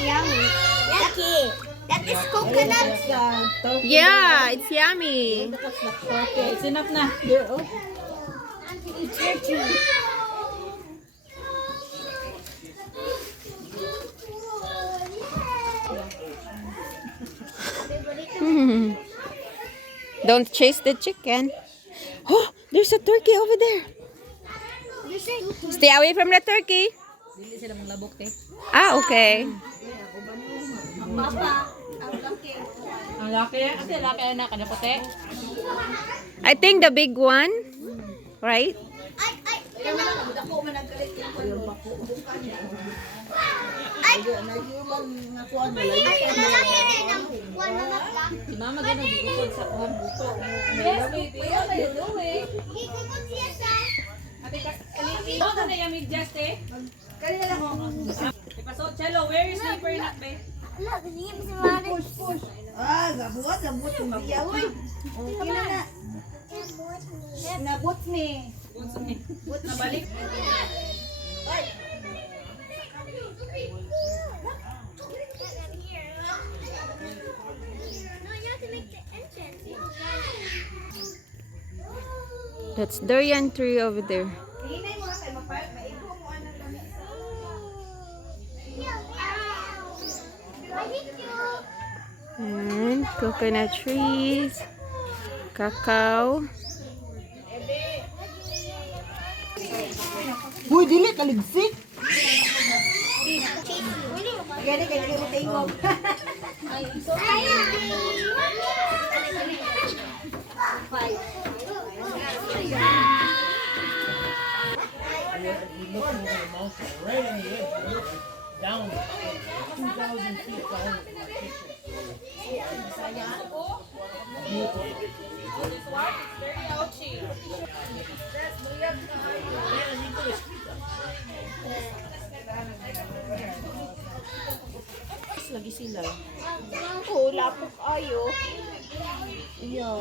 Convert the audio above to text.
yummy. Yucky. That is coconut. Yeah, it's yummy. Okay, it's enough na. Here, oh. It's your turn. Don't chase the chicken. Oh, there's a turkey over there. Stay away from the turkey. Dili sila mong labok, te. Ah, okay. Papa, ang laki. Ang laki. Ate, laki na kanapote. I think the big one, right? Ay. Lalaki rin ang buwan na nagla. Si mama ganun, bukod sa kuhan buko. Yes, baby. What are you doing? Hikot siya sa... Ate, kaliti. Ito na yung midjas, te. Kanina lang ako. Ipasot, Chelo, where is sleeper nut, be? Ala, kasi nga si Mari. Ah, gabuhat yung biya, uy. Okay na. Nabot ni. Nabalik. That's durian tree over there. Hinay mo kay maigo mo anang lamig. And coconut trees, cacao. Uy, dili kaligsik. Gani kay dili mo tingog. Down 2,000 feet down. Lagi sila. Oh, lapok ayo. Yeah.